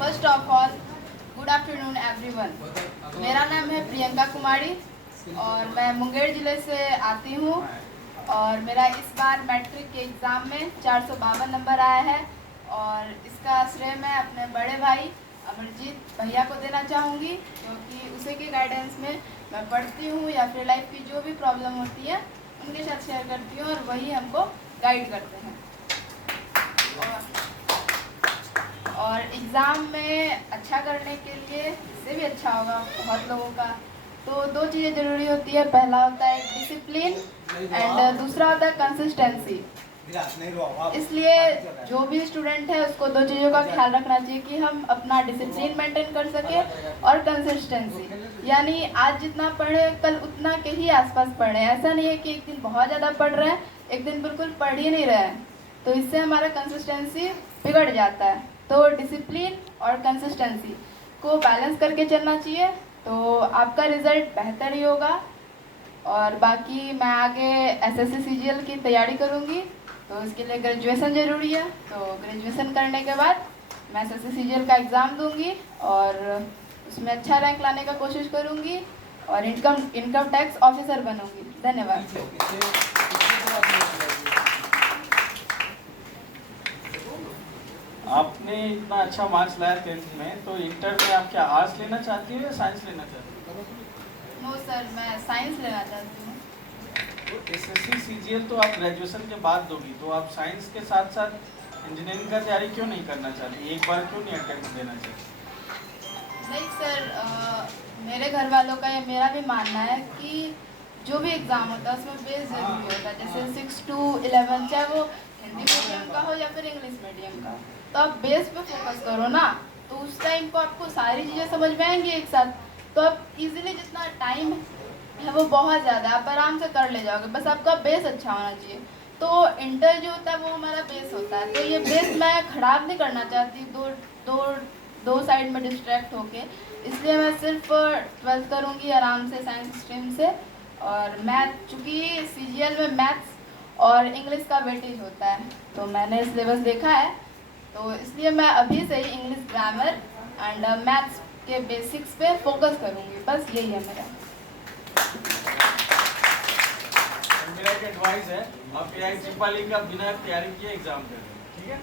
First of all good afternoon everyone. मेरा नाम है प्रियंका कुमारी और मैं मुंगेर ज़िले से आती हूँ और मेरा इस बार मैट्रिक के एग्ज़ाम में 452 नंबर आया है और इसका श्रेय मैं अपने बड़े भाई अमरजीत भैया को देना चाहूँगी, क्योंकि उसी के गाइडेंस में मैं पढ़ती हूँ या फिर लाइफ की जो भी प्रॉब्लम होती है उनके साथ शेयर करती हूँ और वही हमको गाइड करते हैं। और एग्ज़ाम में अच्छा करने के लिए इससे भी अच्छा होगा बहुत लोगों का, तो दो चीज़ें ज़रूरी होती है। पहला होता है डिसिप्लिन एंड दूसरा होता है कंसिस्टेंसी। इसलिए जो भी स्टूडेंट है उसको दो चीज़ों का ख्याल रखना चाहिए कि हम अपना डिसिप्लिन मेंटेन कर सके और कंसिस्टेंसी, यानी आज जितना पढ़े कल उतना के ही आसपास पढ़े। ऐसा नहीं है कि एक दिन बहुत ज़्यादा पढ़ रहे हैं एक दिन बिल्कुल पढ़ ही नहीं रहे हैं, तो इससे हमारा कंसिस्टेंसी बिगड़ जाता है। तो डिसिप्लिन और कंसिस्टेंसी को बैलेंस करके चलना चाहिए, तो आपका रिज़ल्ट बेहतर ही होगा। और बाकी मैं आगे एसएससी सीजीएल की तैयारी करूँगी, तो इसके लिए ग्रेजुएशन ज़रूरी है। तो ग्रेजुएशन करने के बाद मैं एसएससी सीजीएल का एग्ज़ाम दूँगी और उसमें अच्छा रैंक लाने का कोशिश करूँगी और इनकम टैक्स ऑफिसर बनूँगी। धन्यवाद। आपने इतना अच्छा मार्क्स लाया 10th में, तो इंटर में आप क्या आर्ट्स लेना चाहती हो या साइंस लेना चाहती हो? नो सर, मैं साइंस लेना चाहती हूँ। तो एसएससी सीजीएल तो आप ग्रेजुएशन के बाद दोगी, तो आप साइंस के साथ साथ इंजीनियरिंग का तैयारी क्यों नहीं करना चाहती? एक बार क्यों नहीं अटेम्प्ट देना चाहती? नहीं सर, मेरे घर वालों का या मेरा भी मानना है कि जो भी एग्ज़ाम होता है उसमें बेस ज़रूरी होता है। जैसे 6 to 11 चाहे वो हिंदी मीडियम का हो या फिर इंग्लिश मीडियम का, तो आप बेस पे फोकस करो ना, तो उस टाइम को आपको सारी चीज़ें समझ में आएंगी एक साथ, तो आप इजीली जितना टाइम है वो बहुत ज़्यादा आप आराम से कर ले जाओगे। बस आपका बेस अच्छा होना चाहिए। तो इंटर जो होता है वो हमारा बेस होता है, तो ये बेस मैं ख़राब नहीं करना चाहती दो साइड में डिस्ट्रैक्ट होके, इसलिए मैं सिर्फ 12th करूँगी आराम से साइंस स्ट्रीम से। और मैथ, चूँकि सीजीएल में मैथ्स और इंग्लिश का वेटेज होता है, तो मैंने सिलेबस देखा है, तो इसलिए मैं अभी से ही इंग्लिश ग्रामर एंड मैथ्स के बेसिक्स पे फोकस करूँगी। बस यही है मेरा एक एडवाइस है, आप एआई का बिना तैयारी किए एग्जाम दे रहे हैं, ठीक है?